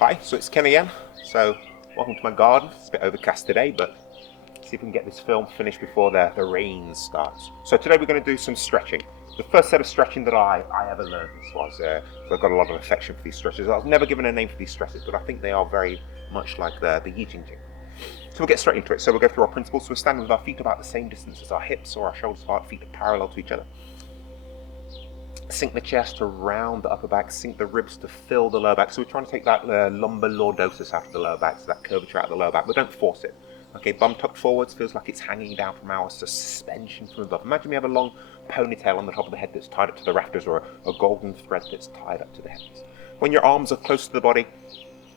Hi, so it's Ken again. So, welcome to my garden. It's a bit overcast today, but see if we can get this film finished before the rain starts. So today we're going to do some stretching. The first set of stretching that I ever learned this was, so I've got a lot of affection for these stretches. I was never given a name for these stretches, but I think they are very much like the Yi Jing Jing. So we'll get straight into it. So we'll go through our principles. So we're standing with our feet about the same distance as our hips, or our shoulders apart, feet are parallel to each other. Sink the chest to round the upper back, sink the ribs to fill the lower back. So we're trying to take that lumbar lordosis out of the lower back, so that curvature out of the lower back, but don't force it. Okay, bum tucked forwards, feels like it's hanging down from our suspension from above. Imagine we have a long ponytail on the top of the head that's tied up to the rafters, or a golden thread that's tied up to the heavens. When your arms are close to the body,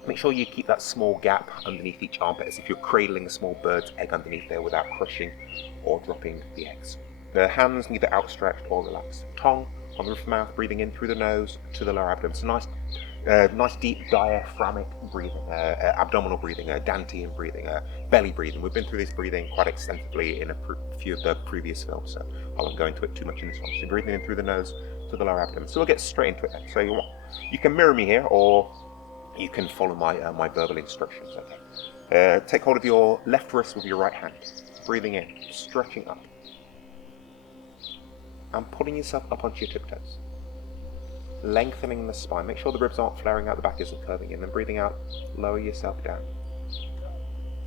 make sure you keep that small gap underneath each armpit, as if you're cradling a small bird's egg underneath there without crushing or dropping the eggs. The hands neither outstretched or relaxed. Tongue on the roof of the mouth, breathing in through the nose to the lower abdomen. So nice deep diaphragmic breathing, abdominal breathing, Dantian breathing, belly breathing. We've been through this breathing quite extensively in a few of the previous films, so I won't go into it too much in this one. So breathing in through the nose to the lower abdomen. So we'll get straight into it then. So you can mirror me here, or you can follow my verbal instructions. Okay. Take hold of your left wrist with your right hand. Breathing in, stretching up, and pulling yourself up onto your tiptoes. Lengthening the spine. Make sure the ribs aren't flaring out, the back isn't curving in. Then breathing out, lower yourself down.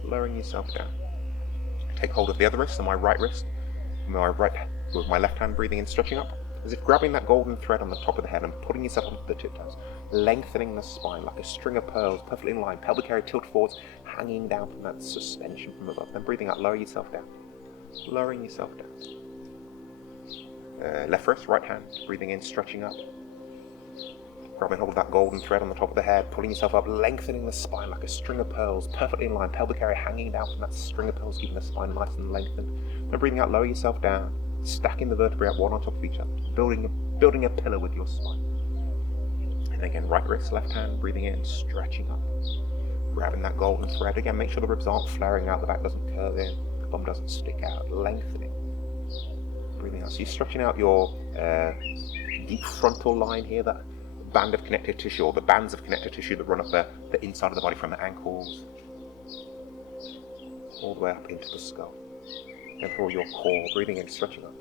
Lowering yourself down. Take hold of the other wrist, and my right wrist, with my left hand, breathing in, stretching up, as if grabbing that golden thread on the top of the head and putting yourself onto the tiptoes. Lengthening the spine like a string of pearls, perfectly in line. Pelvic area tilt forwards, hanging down from that suspension from above. Then breathing out, lower yourself down. Lowering yourself down. Left wrist, right hand, breathing in, stretching up. Grabbing hold of that golden thread on the top of the head, pulling yourself up, lengthening the spine like a string of pearls, perfectly in line, pelvic area hanging down from that string of pearls, keeping the spine nice and lengthened. Then breathing out, lower yourself down, stacking the vertebrae up one on top of each other, building a pillar with your spine. And again, right wrist, left hand, breathing in, stretching up. Grabbing that golden thread, again, make sure the ribs aren't flaring out, the back doesn't curve in, the bum doesn't stick out, lengthening. Breathing out. So you're stretching out your deep frontal line here, that band of connective tissue, or the bands of connective tissue that run up the inside of the body from the ankles all the way up into the skull. And for your core, breathing in, stretching up,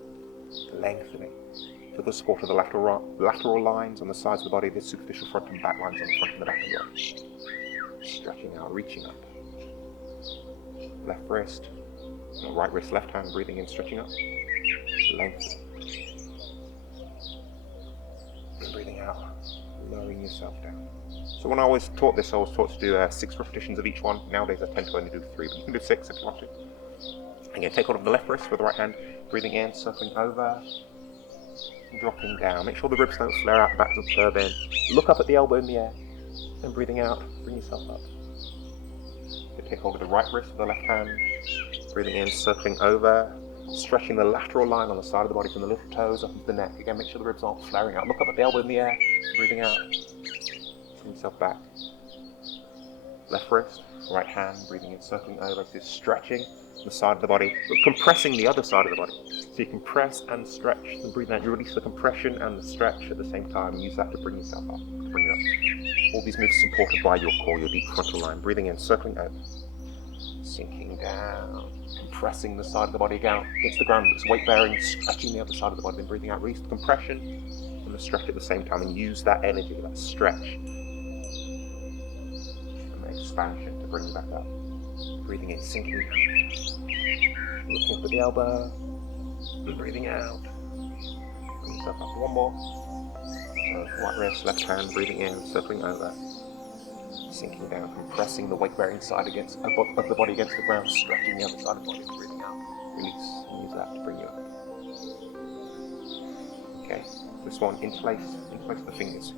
lengthening. Feel the support of the lateral lines on the sides of the body, the superficial front and back lines on the front and the back of the body. Stretching out, reaching up. Left wrist, right wrist, left hand, breathing in, stretching up. Length. And breathing out, lowering yourself down. So when I was taught this, I was taught to do 6 repetitions of each one. Nowadays I tend to only do 3, but you can do 6 if you want to. Again, take hold of the left wrist with the right hand, breathing in, circling over, dropping down. Make sure the ribs don't flare out, the back doesn't curve in. Look up at the elbow in the air, and breathing out, bring yourself up. So take hold of the right wrist with the left hand, breathing in, circling over, stretching the lateral line on the side of the body from the little toes up into the neck. Again, make sure the ribs aren't flaring out. Look up at the elbow in the air, breathing out. Bring yourself back. Left wrist, right hand, breathing in, circling over. So stretching the side of the body, but compressing the other side of the body. So you compress and stretch, and breathing out. You release the compression and the stretch at the same time. Use that to bring yourself up, to bring it up. All these moves supported by your core, your deep frontal line. Breathing in, circling over. Sinking down, compressing the side of the body down against the ground. It's weight bearing, stretching the other side of the body, then breathing out, release the compression and the stretch at the same time, and use that energy, that stretch and the expansion to bring you back up. Breathing in, sinking down, looking up at the elbow, and breathing out. Bring yourself up. One more. So right wrist, left hand, breathing in, circling over. Sinking down, compressing the weight-bearing side of the body against the ground, stretching the other side of the body, breathing out, release, and use that to bring you up. Okay, this one, interlace the fingers,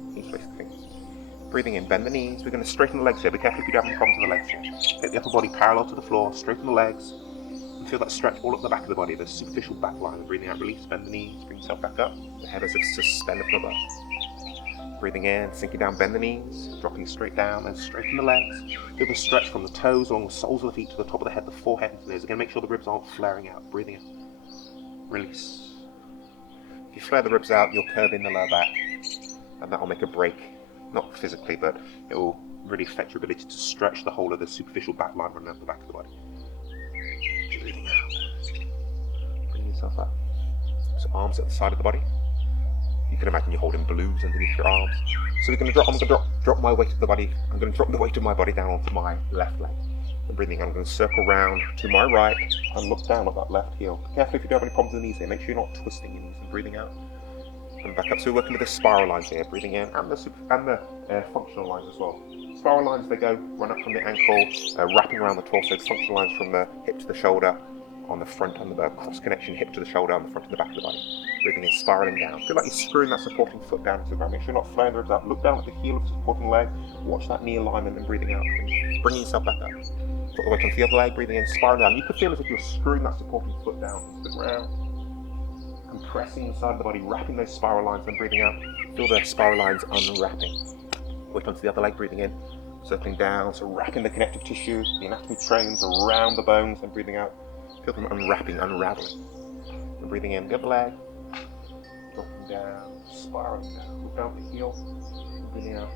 Breathing in, bend the knees, we're going to straighten the legs here, be careful if you have any problems with the legs here. Get the upper body parallel to the floor, straighten the legs, and feel that stretch all up the back of the body, the superficial back line. Breathing out, release, bend the knees, bring yourself back up, the head as if suspended from above. Breathing in, sinking down, bend the knees, dropping straight down, and straighten the legs. Feel the stretch from the toes along the soles of the feet to the top of the head, the forehead into the ears. Again, make sure the ribs aren't flaring out. Breathing in, release. If you flare the ribs out, you'll curve in the lower back, and that will make a break. Not physically, but it will really affect your ability to stretch the whole of the superficial back line running up the back of the body. Breathing out. Bring yourself up. So arms at the side of the body. You can imagine you're holding balloons underneath your arms. So I'm going to drop my weight of the body. I'm going to drop the weight of my body down onto my left leg. And breathing out, I'm going to circle round to my right and look down at that left heel. Be careful if you do have any problems with the knees here. Make sure you're not twisting your knees. And breathing out. And back up. So we're working with the spiral lines here. Breathing in and the functional lines as well. Spiral lines, they run up from the ankle, wrapping around the torso. Functional lines from the hip to the shoulder, on the front and the cross connection hip to the shoulder, on the front and the back of the body. Breathing in, spiraling down. Feel like you're screwing that supporting foot down to the ground. Make sure you're not flaring the ribs out. Look down at the heel of the supporting leg. Watch that knee alignment and breathing out. Bringing yourself back up. Put the weight onto the other leg, breathing in, spiraling down. You could feel as if you're screwing that supporting foot down to the ground. Compressing the side of the body, wrapping those spiral lines, then breathing out. Feel the spiral lines unwrapping. Weight onto the other leg, breathing in, circling down, so wrapping the connective tissue, the anatomy trains around the bones, and breathing out. Feel them unwrapping, unraveling. And breathing in, the other leg, dropping down, spiraling down. Look down at the heel, and breathing out.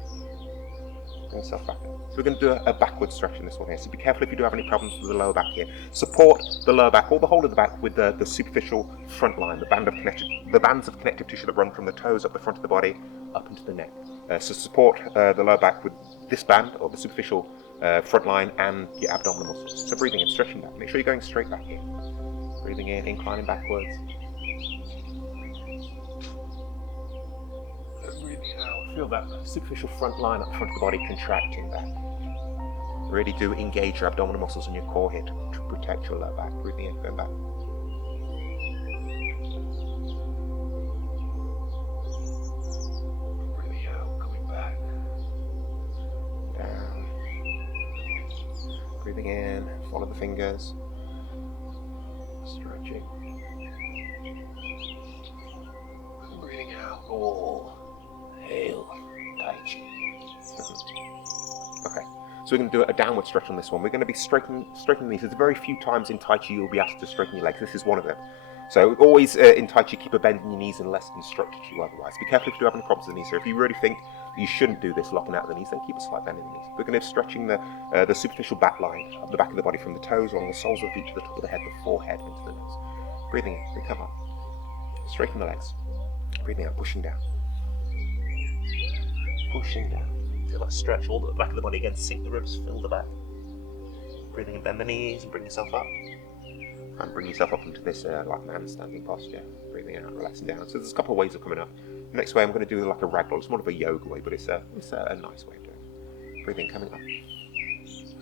Bring yourself back up. So we're going to do a backward stretch in this one here. So be careful if you do have any problems with the lower back here. Support the lower back or the whole of the back with the superficial front line, the bands of connective tissue that run from the toes up the front of the body up into the neck. So support the lower back with this band or the superficial front line and your abdominal muscles. So breathing in, stretching back. Make sure you're going straight back here. Breathing in, inclining backwards. Breathing out. Feel that superficial front line up front of the body contracting back. Really do engage your abdominal muscles and your core here to protect your lower back. Breathing in, going back. Breathing out, coming back. Down. Breathing in, follow the fingers. Stretching. Breathing out. Oh. Hail, Tai Chi. Okay, so we're going to do a downward stretch on this one. We're going to be straightening these. There's very few times in Tai Chi you'll be asked to straighten your legs. This is one of them. So always in Tai Chi keep a bend in your knees unless instructed to otherwise. Be careful if you do have any problems with the knees. So if you really think you shouldn't do this, locking out the knees, then keep a slight bend in the knees. We're going to be stretching the superficial back line of the back of the body from the toes along the soles of the feet to the top of the head, the forehead into the nose. Breathing in, come up. Straighten the legs. Breathing out, pushing down. Pushing down. Feel that stretch all the back of the body again. Sink the ribs, fill the back. Breathing in, bend the knees and bring yourself up. And bring yourself up into this like man standing posture. Breathing out, relaxing down. So there's a couple of ways of coming up. The next way I'm going to do like a ragdoll. It's more of a yoga way, but it's a nice way of doing it. Breathing, coming up.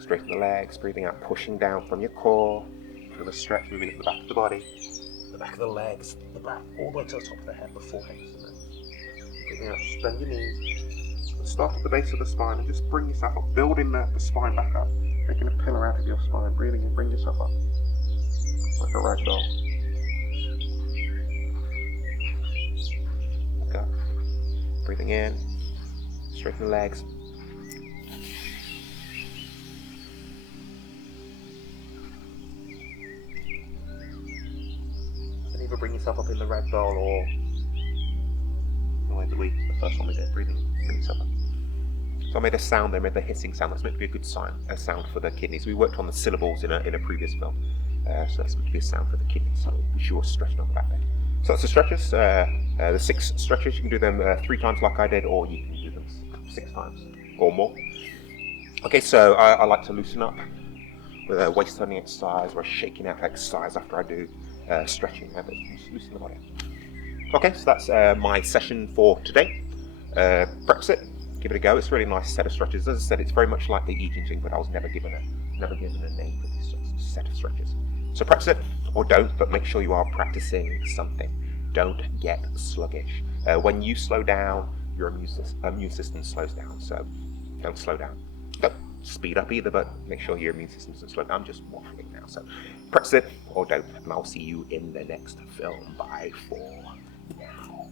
Straighten the legs. Breathing out, pushing down from your core. Feel the stretch moving up the back of the body. The back of the legs, the back, all the way to the top of the head, the forehead. Breathing out, bend your knees. Start at the base of the spine and just bring yourself up, building the spine back up, making a pillar out of your spine, breathing in, bring yourself up, like a rag doll. Look up, breathing in, straighten the legs. And either bring yourself up in the rag doll or the first one we did, breathing in, bring yourself up. So I made a sound there, made the hissing sound. That's meant to be a good sign, a sound for the kidneys. We worked on the syllables in a previous film, so that's meant to be a sound for the kidneys. So be sure stretching on the back there. So that's the stretches, the 6 stretches. You can do them 3 times like I did, or you can do them 6 times or more. Okay, so I like to loosen up with a waist turning exercise or a shaking out exercise after I do stretching. Just loosen the body. Okay, so that's my session for today. Practice it. Give it a go. It's a really nice set of stretches. As I said, it's very much like the eating thing, but I was never given a name for this set of stretches. So practice it or don't, but make sure you are practicing something. Don't get sluggish. When you slow down, your immune system slows down. So don't slow down. Don't speed up either, but make sure your immune system doesn't slow down. I'm just waffling now. So practice it or don't, and I'll see you in the next film. Bye for now.